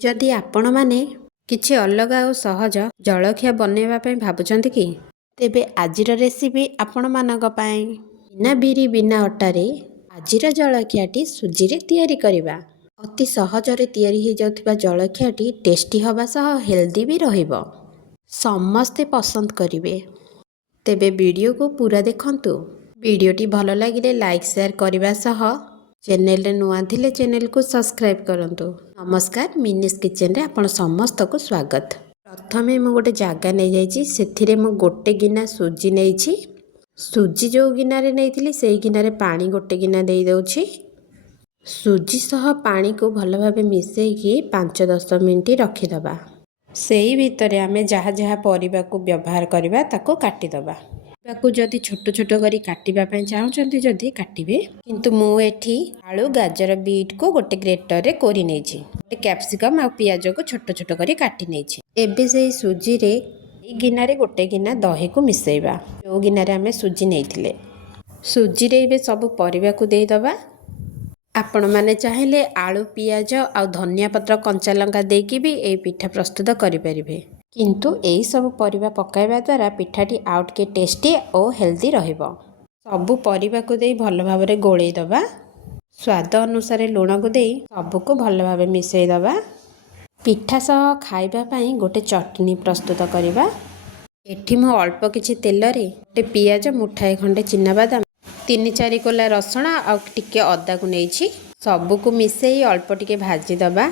जदि आपण माने किछि अलग और सहज जलखिया बनैबा पई भाबुचंती कि तेबे आजिर रेसिपी आपण मानक पई बिना बिरी बिना अटारे आजिर जलखियाटी सुजीरे तैयारी करिबा। अति सहजरे तैयारी हो जाउथिबा जलखियाटी टेस्टी हवा सह हेल्दी भी रहिबो। समस्ते पसंद करिवे। तेबे वीडियो को पूरा देखंतु। वीडियोटी भल लागिले लाइक शेयर करबा सह चैनल रे नुआ थिले चैनल को सब्सक्राइब करंतु। नमस्कार, मिनिस किचन रे आपण समस्त को स्वागत। प्रथमे मु गोटे जागा नै जाइछि, सेथिरे मु गोटे गिना सुजी नैछि। सुजी जो गिना रे नैथिली सेही गिना रे पानी गोटे गिना देई दउछि। सुजी सह पानी को भल भाबे मिसेइकी 5-10 मिनिट रखि दबा। सेही भितरे आमे जहा जहा परिबा को व्यवहार करबा ताको काटि दबा। ताको जदि छोट छोट करी काटिबा पई चाहुचंती जदि काटिबे, किंतु मु एठी आलू गाजर बीट को गोटे ग्रेटर रे कोरी नैछि। गोटे कैप्सिकम आ पियाज को छोट छोट करी काटि नैछि। एबे सेही सुजी रे ए गिना रे गोटे गिना दही को मिसेइबा। जो गिना रे आमे सुजी नैथिले सुजी रे एबे सब परिबा को देई दबा। आपण माने चाहिले आलू पियाज आ धनिया पत्र कंचा लंका देकी भी ए पिठा प्रस्तुत करि परिबे, किंतु एही सब परिबा पकाइबा द्वारा पिठाटी आउट के टेस्टी और हेल्दी रहिबो। सबु परिबा को देई भल भाबरे गोळेई दबा। स्वाद अनुसार लूण को देई सबु को भल भाबे मिसेई दबा। पिठा सह खाइबा पई गोटे चटनी प्रस्तुत करिबा। एठी मु अल्प किछि तेल रे गोटे पियाज मुठाए खंडे चिना बादाम 3-4 कोला रसुण आ टिके अदा को नैछि। सबु को मिसेई अल्प टिके भाजी दबा।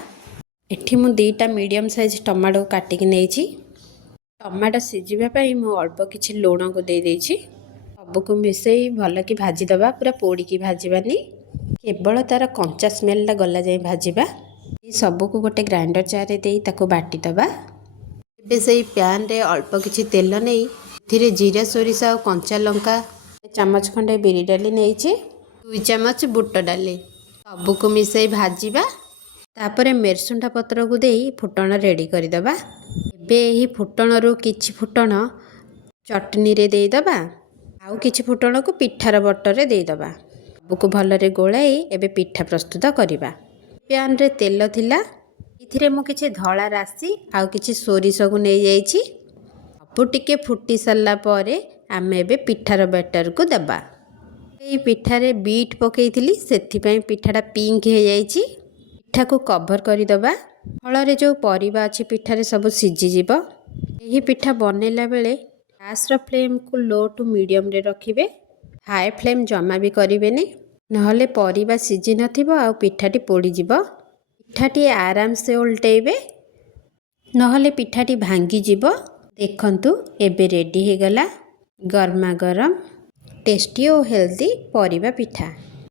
एठी मु 2टा मीडियम साइज टमाटो काटिकी नैछि। टमाटो सिझिबा पई मु अल्प किछि लूण को दे देछि। सबु को मिसेई भल कि भाजी दबा। पूरा पोड़ी की भाजीबानी, केवल तार कंचा स्मेल ला गला जाय भाजीबा। ई सबु को गोटे ग्राइंडर जार रे देई ताको बाटी दबा। एबे सेही पैन रे अल्प किछि तेल नै थिरे जीरा सोरिष आ कंचा लंका 1 चम्मच खंडे बिरी डाली नैछि। 2 चम्मच बुट डाली सबु को मिसेई भाजीबा। तापरे मेरसुंठा पत्र को देई फुटण रेडी करि दबा। एबे एही फुटण रो किछि फुटण चटनी रे देई दबा। आउ किछि फुटण को पिठार बटर रे देई दबा। सबु को भल रे गोळाई एबे पिठा प्रस्तुत करिबा। पैन रे तेल थिला, इथिरे मु किछि धळा राशि आउ किछि सोरिष को नै जाइछि। सबु टिके फुटी सल्ला परे आमे एबे पिठार बैटर को दबा। एई पिठारे बीट पकेइथिली सेथि पई पिठाटा पिंक हे जाइछि। पिठा को कवर करि दबा। फଳରେ जो परिबा अछि पिठारे सब सिझि जिवो। एही पिठा बनेला बेले गैस रो फ्लेम को लो टू मीडियम रे रखिबे। हाई फ्लेम जमा भी करिवेनी, नहले परिबा सिझि नथिबो आ पिठाटी पोड़ी जिवो। पिठाटी आराम से उल्टेइबे, नहले पिठाटी भांगी जिवो। देखंतु एबे रेडी हे गला गरमा गरम टेस्टी और हेल्दी परिबा पिठा।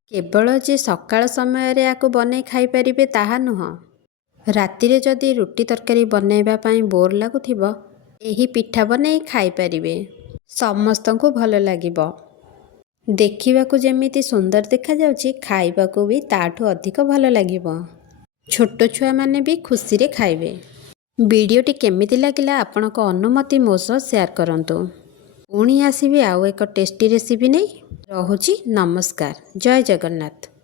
केवल जे सकाळ समय रे आको बनै खाई परिबे ताहा नुह। राति रे जदि रोटी तरकारी बनैबा पई बोर लागुथिबो एही पिठा बनै खाई परिबे। समस्तंको भल लागिबो। देखिबा को जेमिति सुंदर देखा जाउछि, खाइबा को भी ताठू अधिक भल लागिबो। छोट छुआ माने भी खुशी रे खाइबे। वीडियोटी केमिति लागिला आपनको अनुमति मो सह शेयर करंतु। पुणी आसीबे आउ एक टेस्टी रेसिपी नै। रहुछि नमस्कार, जय जगन्नाथ।